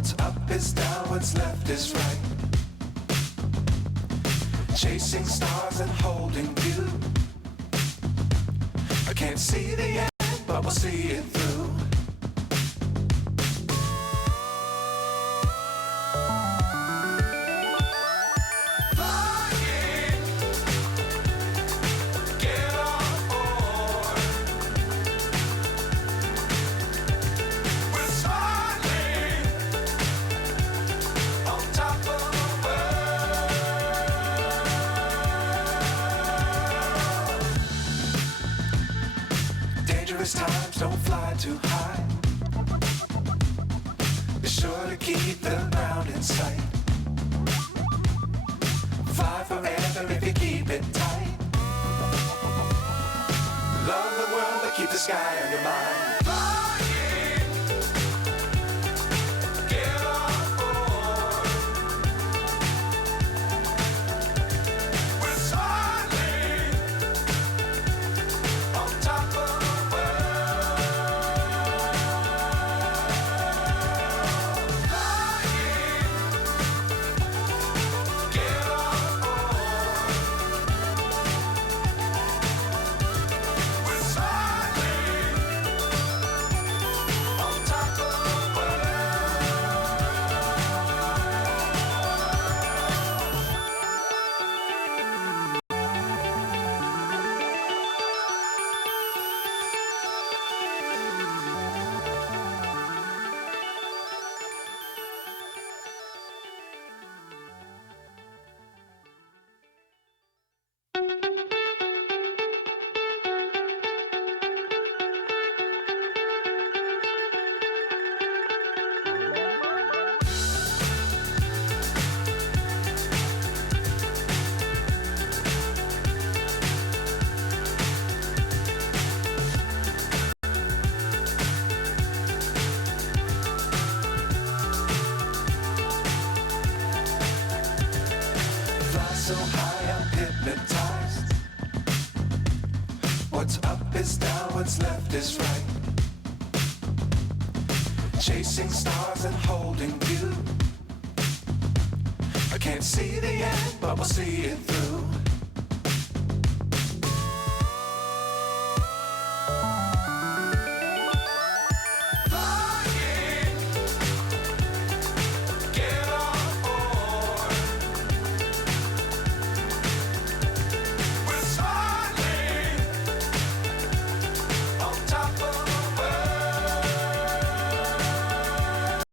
What's up is down, what's left is right. Chasing stars and holding you. I can't see the end, but we'll see it through. Times don't fly too high. Be sure to keep the ground in sight. Fly forever if you keep it tight. Love the world but keep the sky on your mind. So high I'm hypnotized. What's up is down, what's left is right. Chasing stars and holding you. I can't see the end, but we'll see it through.